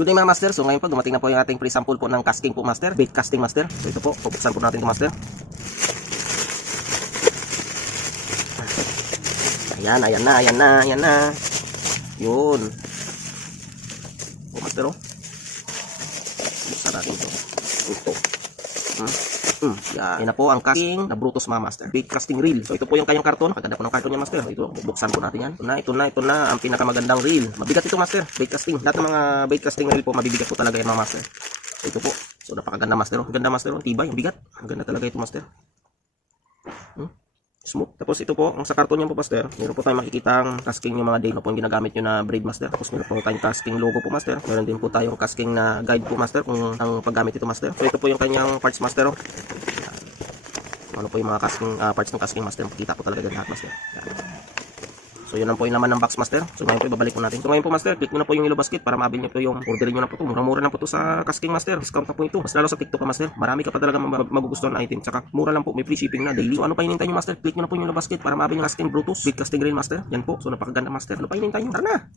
Good day mga master. So ngayon po dumating na po yung ating pre-sample po ng casting po master, bait casting master. So ito po, bubuksan po natin ito master. Ayan na. Yun. O master oh. Buksan natin ito. Ito. Yan na po ang casting na Brutus mga master. Bait casting reel. So ito po yung kanyang karton. Kaganda po ng karton niya master. Ito, bubuksan po natin yan. Ito na ang pinakamagandang reel. Mabigat ito master. Bait casting. Lahat ng mga bait casting reel po mabibigat po talaga yan mga master. So ito po. So napakaganda master. Ang ganda master. Ang tibay, ang bigat. Ang ganda talaga ito master. Smooth. Tapos ito po, ang sa karton niya po master, meron po tayong makikitang casting yung mga date po yung ginagamit nyo na braid master. Tapos meron po tayong casting logo po master. Meron din po tayong casting na guide po master kung ang paggamit ito master. So ito po yung kanyang parts master. Ano po yung mga casting parts ng casting master. Makita po talaga lahat master. Yan. So yun lang po yung laman ng box master. So ngayon po ibabalik po natin. So ngayon po master, click nyo na po yung yellow basket para mabil nyo po yung orderin nyo na po ito. Murang-mura na po ito sa casting master. Discount na po ito. Mas lalo sa TikTok ka master. Marami ka pa talaga magugustuhan na item. Tsaka mura lang po. May free shipping na daily. So ano pa hinintay nyo master? Click nyo na po yung yellow basket para mabil yung casting Brutus with casting grain master. Yan po. So napakaganda master. Ano pa hinintay nyo? Tara na!